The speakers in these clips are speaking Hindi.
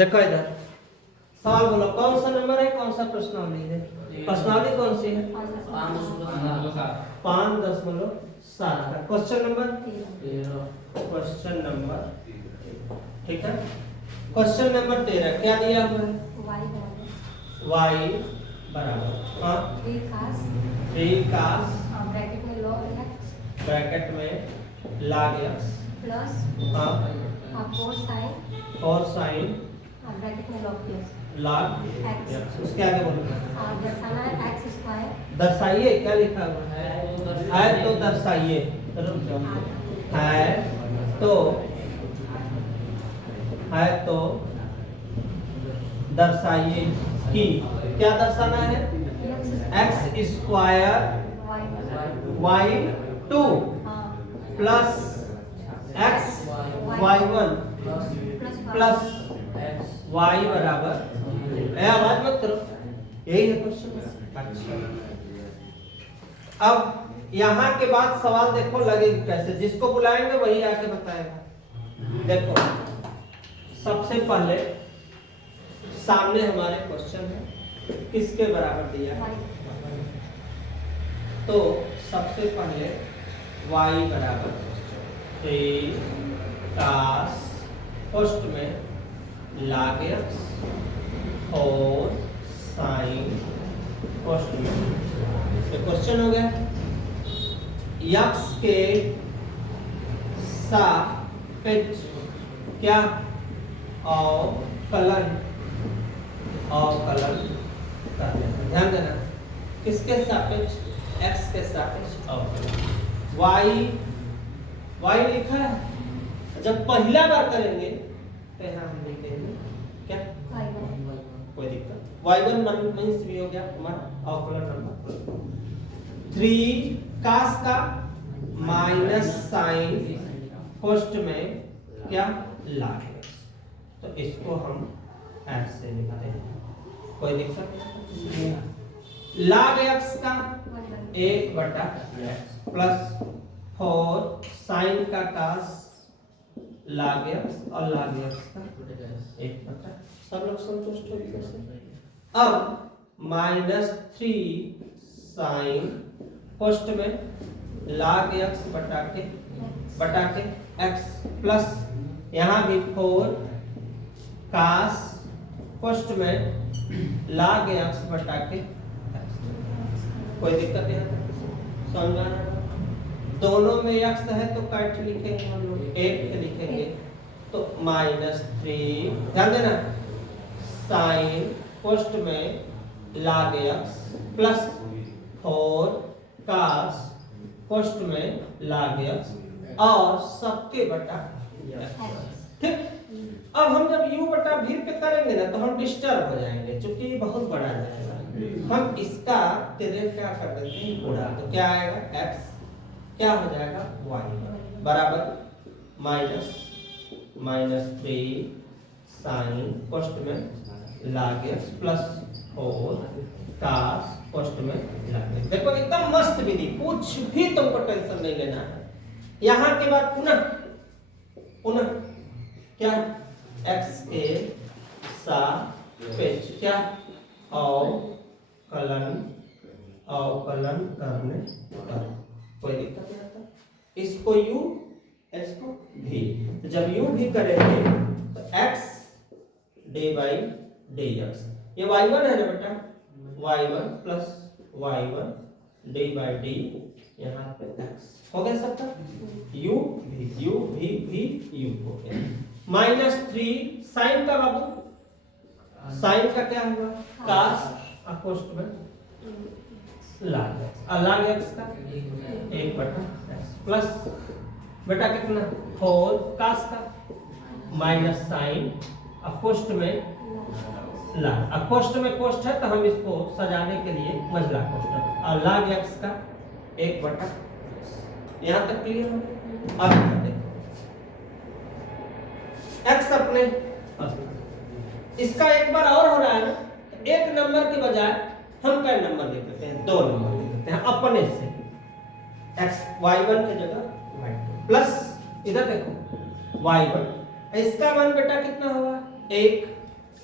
देखो इधर सवाल बोलो, कौन सा नंबर है, कौन सा प्रश्नावली है? प्रश्नावली कौन सी है? 5.7 का क्वेश्चन नंबर 13। क्वेश्चन नंबर, ठीक है। क्वेश्चन नंबर 13 क्या दिया हुआ है? y बराबर 3 cos ब्रैकेट में log x प्लस हाँ 4 sin और sin ब्रैकेट में log log x, उसके आगे बोलो और दर्शाना है x स्क्वायर दर्शाइए, क्या लिखा हुआ है? है तो दर्शाइए, रुक जाओ। है तो दर्शाइए कि क्या दर्शाना है? x square y2 plus x y1 plus y बराबर, आवाज मत करो, यही है क्वेश्चन। अच्छा, अब यहाँ के बाद सवाल देखो लगेगा कैसे, जिसको बुलाएंगे वही आके बताएगा। देखो सबसे पहले सामने हमारे क्वेश्चन है, किसके बराबर दिया है? तो सबसे पहले y बराबर 3 cos फर्स्ट में log x और sin फर्स्ट में, ये क्वेश्चन हो गया। x के सापेक्ष क्या अवकलन कर लेना, ध्यान देना, किसके सापेक्ष? x के सापेक्ष अवकलन। y लिखा है, जब पहला बार करेंगे तो यहाँ हम लिखेंगे क्या? कोई दिक्कत, y1 मीन्स भी हो गया हमारा अवकलन नंबर 3 cos का माइनस साइन फर्स्ट में क्या log x, तो इसको हम ऐसे लिखते हैं, कोई दिक्कत नहीं। log x का 1/x प्लस 4 साइन का cos log x और log x का 1/, सब लोग संतुष्ट हो गए से। अब -3 साइन फर्स्ट में log x बटा के x प्लस यहाँ भी 4 cos फर्स्ट में log x बटा के x, कोई दिक्कत नहीं है, समझाना। दोनों में x है तो काट लिखेंगे हम लोग, एक लिखेंगे तो -3, ध्यान देना, साइन फर्स्ट में log x plus 4 cos first में log x और सबके बटा x, ठीक। अब हम जब u बटा v पे करेंगे ना तो हम डिस्टर्ब हो जाएंगे, क्योंकि ये बहुत बड़ा जाएगा। हम इसका तेरे क्या कर देते हैं, गुणा, तो क्या आएगा? x क्या हो जाएगा? y बराबर -3 साइन फर्स्ट में log x plus 4 cos first में log x। देखो एकदम मस्त विधि, कुछ भी तुमको टेंशन नहीं लेना है। यहाँ के बाद पुनः क्या? x के सापेक्ष क्या अवकलन करने पर, कोई दिक्कत नहीं आता। इसको u, इसको v, तो जब u भी करेंगे तो x d/dx, ये y1 है ना बेटा, y1 प्लस y1 d/d, यहाँ पे x हो गया सबका, u v हो गया। -3 साइन का बाबू, साइन का क्या हुआ? cos अपोस्ट में log x, log x का 1/x प्लस बेटा कितना? 4 cos का माइनस साइन अपोस्ट में log, अपोस्ट में कोष्ठ है तो हम इसको सजाने के लिए मझला कोष्ठ, और log x का 1/x। यहाँ तक क्लियर हो? अब x अपने इसका एक बार और हो रहा है ना, एक नंबर के बजाय हम क्या नंबर लिख देते हैं? 2 नंबर लिख देते हैं अपने से, x y1 की जगह y2 प्लस इधर देखो y1, इसका मान बेटा कितना होगा? 1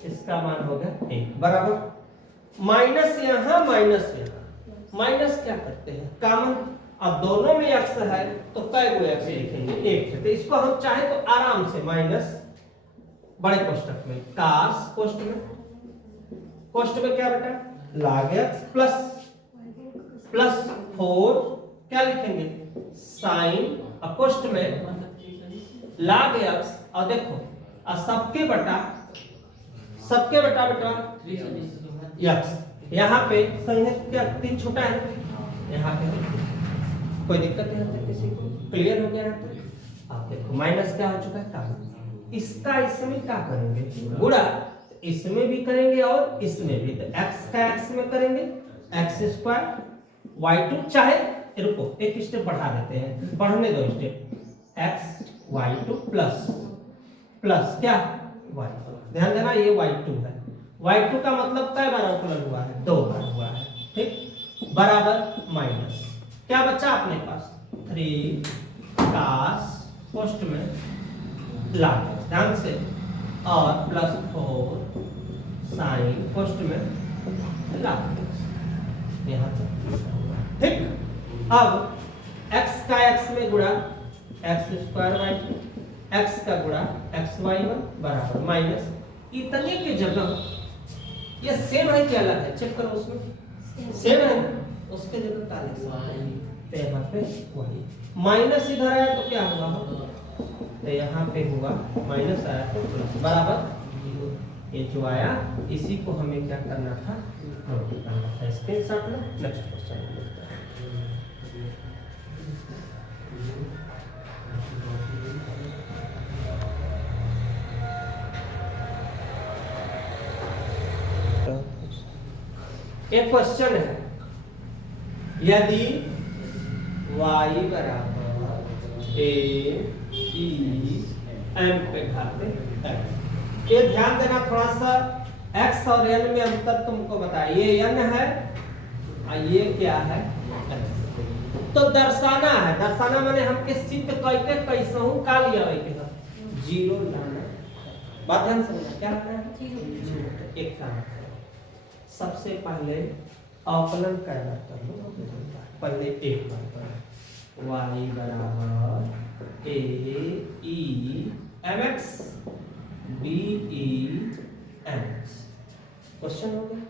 इसका मान हो गया 1 बराबर माइनस यहाँ माइनस यहाँ, माइनस क्या करते हैं कॉमन, अब दोनों में x है तो कै गो x लिखेंगे 1 से, तो इसको हम चाहे तो आराम से माइनस बड़े कोष्टक में कास कोष्ट में क्या बेटा log x प्लस 4 क्या लिखेंगे साइन कोष्ट में log x, और देखो और सबके बटा बेटा x, यहाँ पे संयुक्त क्या 3 छोटा है, यहाँ पे कोई दिक्कत नहीं है किसी को, क्लियर हो गया है तो आप देखो माइनस क्या हो चुका है कॉमन, इसका इसमें क्या करेंगे गुणा, इसमें भी करेंगे और इसमें भी, तो x का x में करेंगे x² y2, चाहे रुको एक स्टेप बढ़ा देते हैं, बढ़ने दो स्टेप, x y2 प्लस क्या y, ध्यान देना ये y2 है, y2 का मतलब कई बार अवकलन हुआ है 2 बार हुआ है, ठीक बराबर माइनस क्या बचा अपने पास 3 कास पोस्ट में log, ध्यान से, और प्लस 4 साइन पोस्ट में log, यहाँ ठीक। अब x का x में गुणा x² y2, x का गुणा xy1 बराबर माइनस, इतने के जगह ये सेम है कि अलग है चेक करो, उसमें सेम है उसके जगह क्या लिख सकते हैं, तो यहाँ पे वही माइनस इधर आया तो क्या हुआ, तो यहाँ पे हुआ माइनस आया तो प्लस बराबर, ये जो आया इसी को हमें क्या करना था नोट करना था, स्क्रीनशॉट लो, नेक्स्ट क्वेश्चन लेते हैं। एक क्वेश्चन है, यदि y बराबर a e m पे घाते x, ये ध्यान देना थोड़ा सा, x और n में अंतर तुमको बताइए, ये n है और ये क्या है x, तो दर्शाना है, दर्शाना माने हमके सिद्ध करके कैसे हूं का लिया है जीरो लाना, बात ध्यान समझना क्या है एक काम, सबसे पहले अवकलन कैसे कर लो, पहले एक बार करें y बराबर a e mx b e mx, question हो गया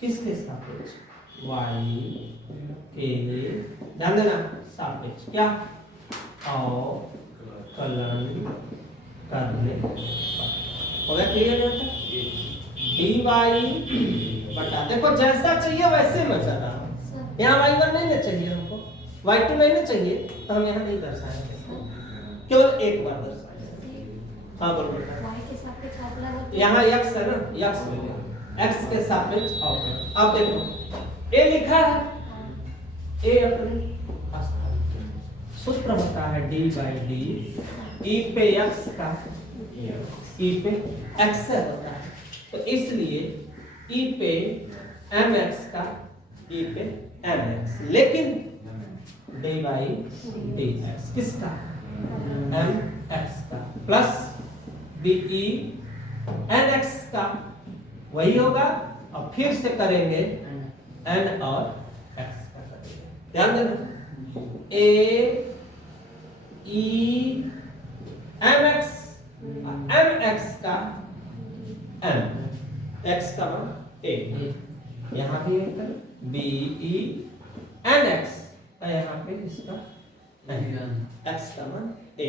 किसके सापेक्ष y के, ध्यान देना सापेक्ष क्या अवकलन करने हो गया, क्लियर है dy बटा, देखो जैसा चाहिए वैसे मैं कर रहा हूँ, यहाँ y1 नहीं ना चाहिए हमको, y2 नहीं ना चाहिए, तो हम यहाँ नहीं दर्शाएंगे, केवल एक बार दर्शाएंगे, हाँ बोलो बेटा, y के सापेक्ष अवकलन, यहाँ x है ना, x मिलेगा, x के सापेक्ष अवकलन, अब देखो a लिखा है, a अपनी सूत्र होता है d by d, e पे x का e पे x होता है, तो इसलिए e पे mx का e पे mx, लेकिन d by dx किसका mx का प्लस de nx का वही होगा, और फिर से करेंगे n और x का करेंगे, ध्यान देना a e mx mx का m, x का मान 1, यहाँ भी एक करें b e n x का, यहाँ पे इसका n, x का मान 1,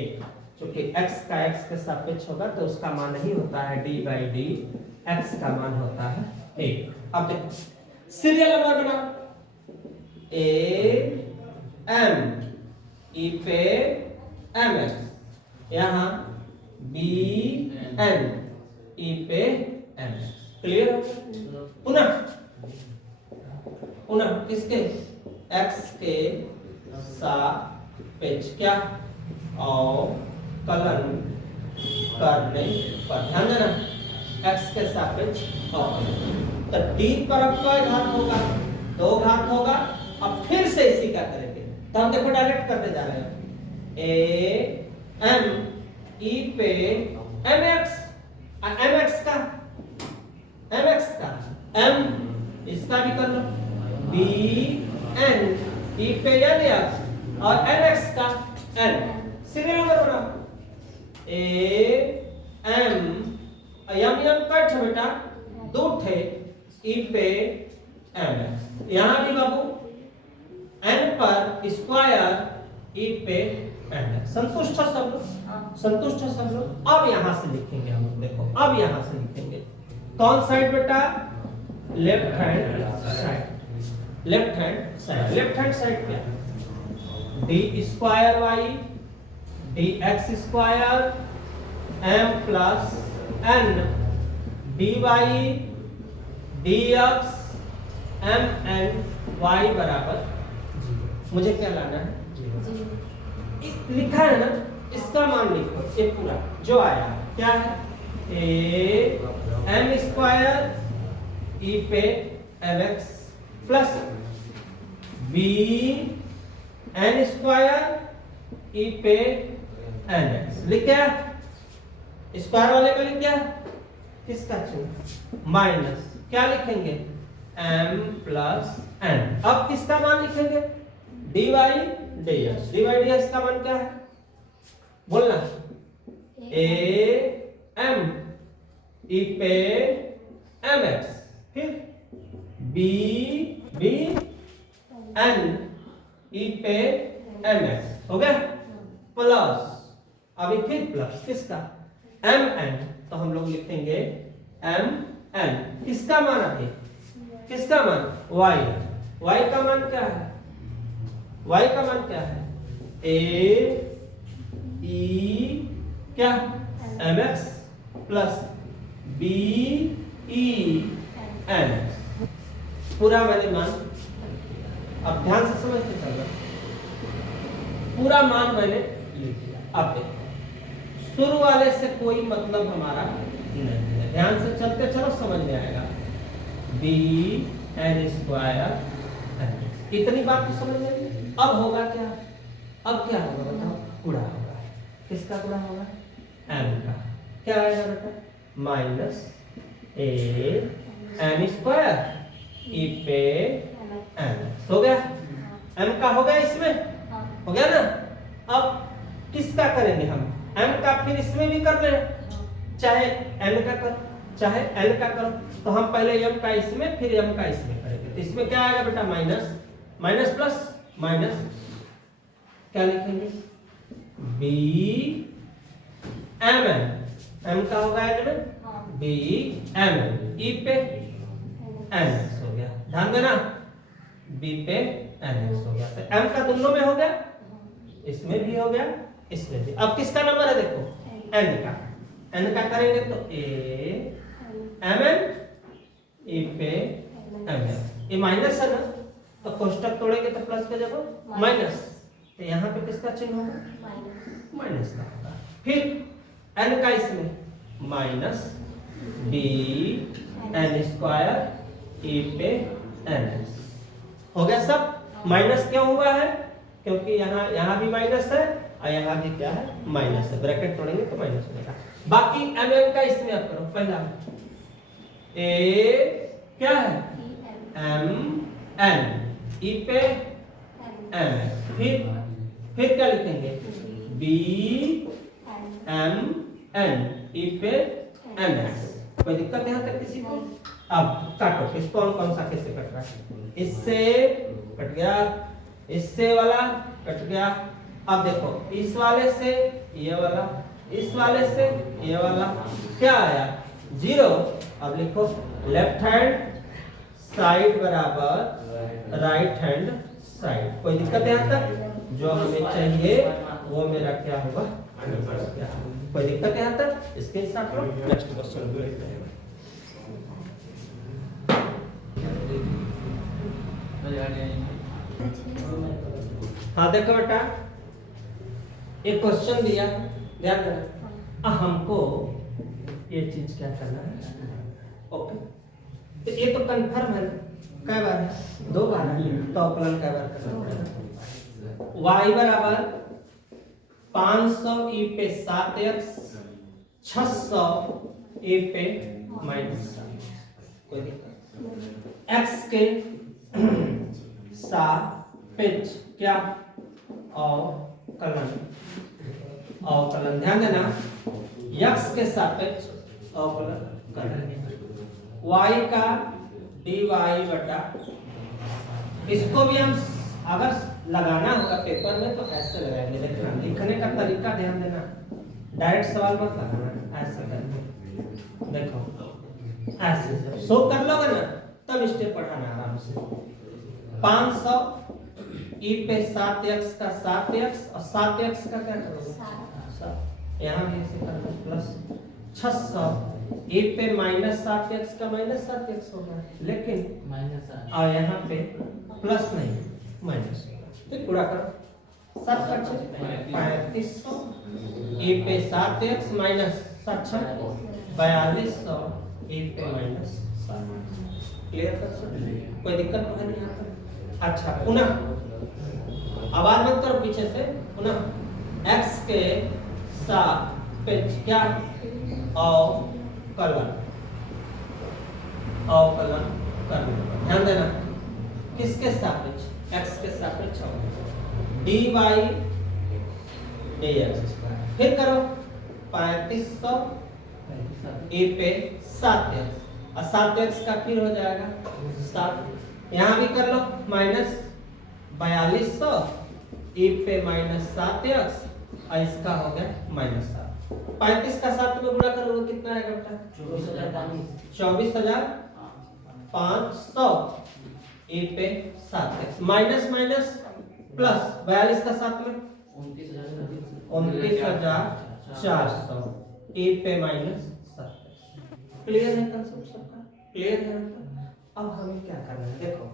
क्योंकि x का x के सापेक्ष होगा तो उसका मान ही होता है d by d, x का मान होता है 1। अब देखो सीरियल नंबर बना a m e पे m x, यहाँ b n e पे m, क्लियर हो गया, पुनः किसके x के सापेक्ष क्या अवकलन करने पर, ध्यान देना x के सापेक्ष अवकलन, तो d पर अब क्या घात होगा 2 घात होगा, अब फिर से इसी क्या करेंगे, तो हम देखो डायरेक्ट करते जा रहे हैं a m e पे mx, mx का ई पे n x और nx का n सीरियल नंबर बनाओ ए m यम कट है बेटा दो थे ई पे mx यहां भी बाबू n पर स्क्वायर ई पे mx संतुष्ट है सब लोग संतुष्ट है सब लोग। अब यहां से लिखेंगे हम लोग, देखो अब यहां से लिखेंगे कौन साइड बेटा left hand side left hand side left hand side क्या D square Y D X square m plus n D Y D X m n y बराबर 0। मुझे क्या लाना है लिखा है ना, इसका मान लिखो ये पूरा जो आया क्या है ए m स्क्वायर ई पे mx plus b n square E पे nx लिख क्या स्क्वायर वाले का लिख क्या किसका चिन्ह माइनस क्या लिखेंगे m प्लस n। अब किसका मान लिखेंगे dy dx dy dx का मान क्या है बोलना a m ई पे mx फिर b b n ई पे mx हो गया प्लस अभी फिर प्लस किसका m n तो हम लोग लिखेंगे m n किसका मान अभी किसका मान y y का मान क्या है y का मान क्या है a e क्या mx plus b e nx पूरा मैंने मान अब ध्यान से समझ के चलना पूरा मान मैंने लिख दिया। अब देखो शुरू वाले से कोई मतलब हमारा नहीं है, ध्यान से चलते चलो समझ में आएगा b n स्क्वायर इतनी बात तो समझ में। अब होगा क्या अब क्या होगा बताओ गुणा होगा किसका गुणा होगा m का क्या आएगा बेटा minus a n square E पे n हो गया m का हो गया इसमें हो गया ना। अब किसका करेंगे हम m का फिर इसमें भी कर ले चाहे n का कर चाहे n का करो तो हम पहले m का इसमें फिर m का इसमें करेंगे तो इसमें क्या आएगा बेटा माइनस माइनस प्लस माइनस क्या लिखेंगे b m n m का होगा n में b m n e पे nx हो गया ध्यान देना b पे nx हो गया तो m का दोनों में हो गया इसमें भी हो गया इसमें भी। अब किसका नंबर है देखो n का करेंगे तो a m n e पे mx ये माइनस है ना तो कोष्टक तोड़ेंगे तो प्लस का जगह माइनस तो यहाँ पे किसका चिन्ह होगा माइनस का होगा। फिर n का इसमें minus b n square e पे nx हो गया सब। माइनस क्यों हुआ है क्योंकि यहाँ भी माइनस है और यहाँ भी क्या है माइनस है ब्रैकेट तोड़ेंगे तो माइनस होगा। बाकी m n का इसमें आप करो पहला a क्या है m n ई पे m फिर क्या लिखेंगे b m n ई पे nx कोई दिक्कत यहाँ तक किसी को। अब काटो किस कौन कौन सा कैसे कट रहा है इससे कट गया इससे वाला कट गया। अब देखो इस वाले से ये वाला इस वाले से ये वाला क्या आया 0। अब लिखो लेफ्ट हैंड साइड बराबर राइट हैंड साइड कोई दिक्कत है यहाँ तक जो हमें चाहिए वो मेरा क्या होगा कोई दिक्कत है यहाँ तक इसके साथ नेक्स्ट क्वेश्चन। हाँ देखो बेटा एक क्वेश्चन दिया ध्यान देना हमको ये चीज क्या करना है ओके तो ये तो कंफर्म है कई बार है 2 बार है तो अवकलन कई बार करना पड़ेगा y बराबर 500 e पे 7x 600 e पे माइनस कोई दिक्कत x के 7 सापेक्ष क्या अवकलन, अवकलन ध्यान देना, x के सापेक्ष अवकलन करना, y का dy बटा, इसको भी हम अगर लगाना होगा पेपर में तो ऐसे लगाएंगे, देखना लिखने का तरीका ध्यान देना, डायरेक्ट सवाल मत लगाना, ऐसे करके देखो, ऐसे सो कर लोगे ना तब स्टेप पढ़ाना आराम से। 500 e पे 7x का 7x और 7x का क्या करोगे, यहाँ भी ऐसे करना प्लस 600 e पे -7x का -7x होगा, लेकिन और यहाँ पे प्लस नहीं माइनस, तो गुणा करो 7 का 3500 e पे 7x माइनस 7 4200 e पे -7। क्लियर कर सकते, कोई दिक्कत तो है नहीं यहाँ पर। अच्छा पुनः आवाज मत करो पीछे से, पुनः x के सापेक्ष क्या अवकलन, अवकलन करना, ध्यान देना किसके सापेक्ष, x के सापेक्ष dy dx, फिर करो 3500 e पे 7x और 7x का फिर हो जाएगा 7, यहाँ भी कर लो -4200 e पे -7x और इसका हो गया -7। 35 का 7 में गुणा करोगे कितना आएगा बेटा, 24500 e पे 7x माइनस माइनस प्लस 42 का 7 में 29400 e पे -7x। क्लियर है कंसेप्ट सबका, क्लियर है। अब हमें क्या करना है, देखो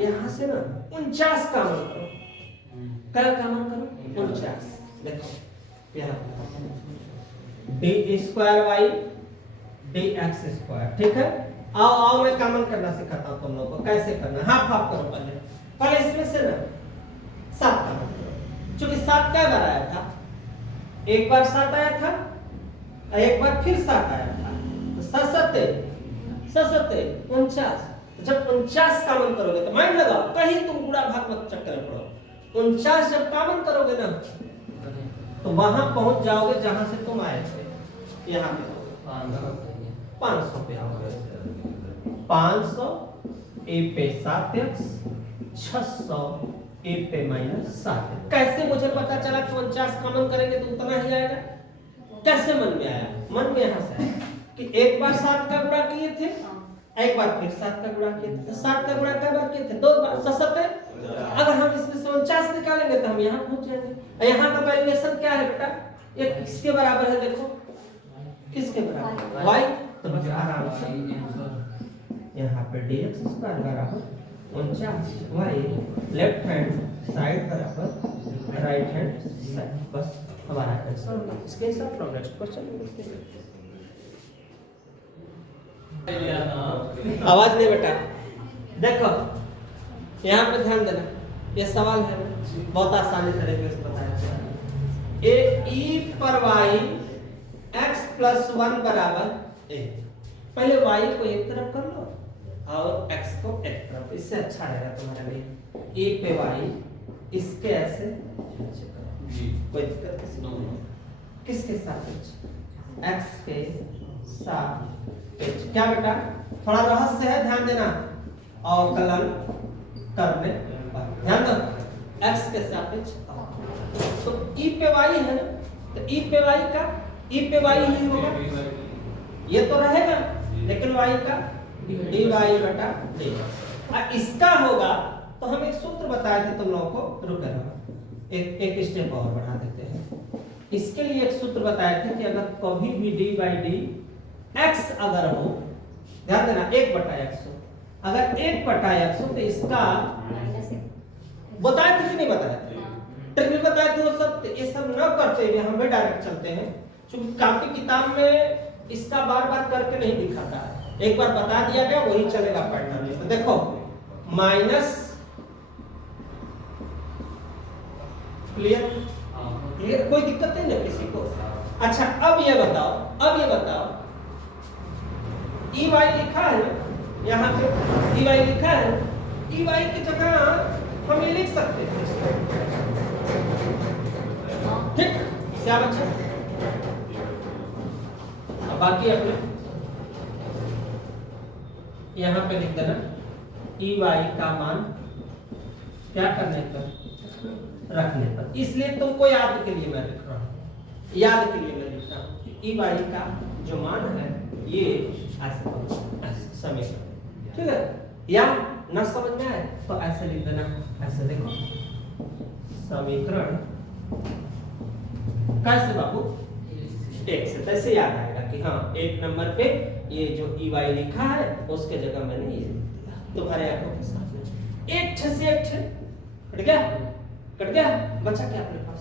यहाँ से ना 49 कामन करो, क्या कामन करो 49, देखो यहाँ d² dx², ठीक है। आओ आओ मैं कामन करना सिखाता हूँ तुम लोगों को कैसे करना, हाफ हाफ करो पहले इसमें से ना 7 कामन करो, क्योंकि 7 क्या बार आया था, एक बार 7 आया था और एक बार फिर 7 आया था, तो 7 49, जब 49 कामन करोगे तो माइंड लगाओ, कहीं तुम बुरा भाग मत चक्कर में पड़ो, 49 जब कामन करोगे ना तो वहां पहुंच जाओगे जहां से तुम आए थे, यहाँ पे 500 पे आओगे, 500 ए पे 7x 600 ए पे -7। कैसे मुझे पता चला कि 49 कामन करेंगे तो उतना ही आएगा, कैसे मन में आया, मन में यहाँ से आया कि एक बार 7 का गुणा किए थे, एक बार फिर 7 का गुणा किए थे, 7 का गुणा कई बार किए थे, 2 बार 7 है। अगर हम इसमें से 49 निकालेंगे तो हम यहाँ पहुंच जाएंगे। यहाँ का वैल्यूएशन क्या है बेटा, ये किसके बराबर है, देखो किसके बराबर, y, तो बस आराम से यहाँ पे dx² बराबर 49, y लेफ्ट हैंड साइड बराबर राइट हैंड साइड, बस हमारा आंसर। इसके हिसाब से नेक्स्ट क्वेश्चन, आवाज नहीं बेटा, देखो यहाँ पे ध्यान देना, ये सवाल है बहुत आसानी तरीके से बताया, e पर y x+1 बराबर a, पहले y को एक तरफ कर लो और x को एक तरफ, इससे अच्छा रहेगा तुम्हारे लिए। e पे y इसके ऐसे कोई दिक्कत नहीं, किसके सापेक्ष, x के सापेक्ष, क्या बेटा थोड़ा रहस्य है ध्यान देना, अवकलन करने पर ध्यान दो, x के सापेक्ष, तो e पे y है ना, तो e पे y का e पे y ही होगा, ये तो रहेगा, लेकिन y का dy बटा dx। इसका होगा तो हम एक सूत्र बताए थे तुम लोगों को, रुक एक स्टेप और बढ़ा देते हैं। इसके लिए एक सूत्र बताए थे कि अगर कभी भी d/d x अगर हो, ध्यान देना 1/x हो, अगर 1/x हो तो इसका बताए थे कि नहीं बताए थे, ट्रिक बताए थे वो सब, ये सब न करते हुए हम भी डायरेक्ट चलते हैं, क्योंकि काफी किताब में इसका बार बार करके नहीं दिखाता है, एक बार बता दिया गया वही चलेगा पढ़ना में। तो देखो माइनस, क्लियर कोई दिक्कत नहीं है किसी को। अच्छा अब ये बताओ ई वाई लिखा है यहाँ पे, ई वाई लिखा है, ई वाई की जगह हम ये लिख सकते थे। ठीक, क्या बचा? अब बाकी अपने यहाँ पे लिख देना ई वाई का मान क्या करने पर, रखने पर। इसलिए तुमको याद के लिए मैं लिख रहा हूँ, याद के लिए मैं लिख रहा हूँ ई वाई का जो मान है ये ऐसे समीकरण, ठीक है। या न समझ में आए तो ऐसे लिख देना, ऐसे देखो समीकरण कैसे बाबू, एक से तैसे याद आएगा कि हाँ एक नंबर पे ये जो ई वाई लिखा है उसके जगह मैंने ये लिख दिया तुम्हारे आंखों के सामने। एक से एक कट गया, कट गया, बचा क्या अपने पास?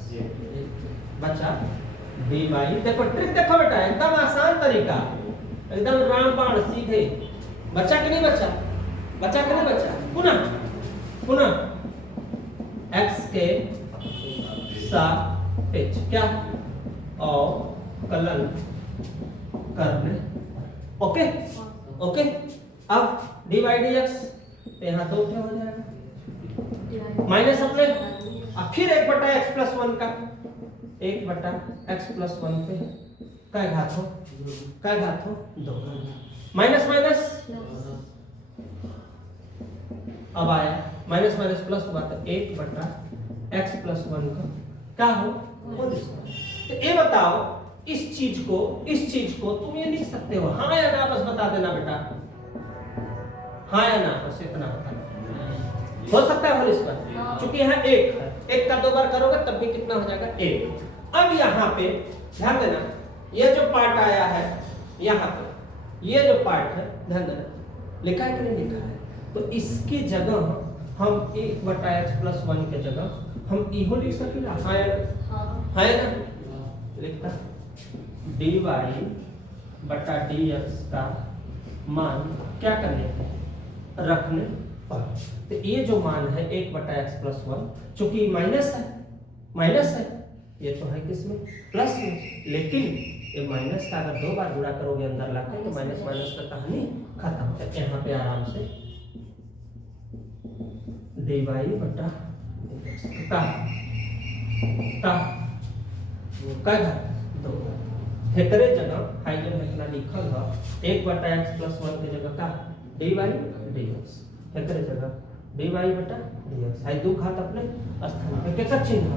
बचा डी वाई। देखो ट्रिक देखो बेटा, एकदम आसान तरीका, एकदम रामबाण सीधे। बचा कि नहीं बचा? बचा कि नहीं बचा? पुनः पुनः एक्स के सापेक्ष क्या अवकलन करने। Okay okay. अब डी वाई डी एक्स तो यहाँ तो क्या हो जाएगा माइनस अपने, अब फिर 1/x+1 का 1/x+1 पे क्या घात हो, क्या घात हो 2 माइनस माइनस अब आया माइनस माइनस प्लस हुआ तो 1/x+1 का क्या हो होल स्क्वायर। तो ये बताओ इस चीज को तुम ये लिख सकते हो हाँ या ना, बस बता देना बेटा, हाँ या ना, बस इतना बता हो सकता है होल स्क्वायर। चूंकि यहाँ 1 है, 1 का 2 बार करोगे तब भी कितना हो जाएगा 1। अब यहाँ पे ध्यान देना, ये जो पार्ट आया है यहाँ पे, ये जो पार्ट है ध्यान देना लिखा है कि नहीं लिखा है, तो इसकी जगह हम 1/x+1 के जगह हम इहो लिख सकेला, हाँ या ना, हाँ या ना, लिखता dy बटा dx का मान क्या करने पे, रखने पर। तो ये जो मान है 1/x+1, चूंकि माइनस है, ये तो है किसमें प्लस में, लेकिन ये माइनस का अगर 2 बार गुणा करोगे अंदर लाके तो माइनस माइनस का कहानी खत्म है। यहाँ पे आराम से dy बटा का 2 हेकरे जगह हाई जब इतना लिखल है 1/x+1 के जगह का dy dx, हेकरे जगह dy बटा dx, हाई 2 घात अपने स्थान पे केकर चिन्ह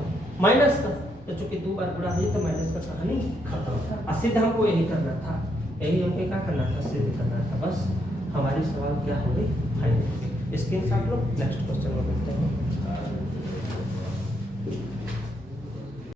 माइनस का, तो चूंकि 2 बार गुणा हुई तो माइनस का कहानी खत्म। और सिद्ध हमको यही करना था, यही हमको क्या करना था, सिद्ध करना था। बस हमारी सवाल क्या हो गई फाइनल। स्क्रीनशॉट लो, नेक्स्ट क्वेश्चन में मिलते हैं।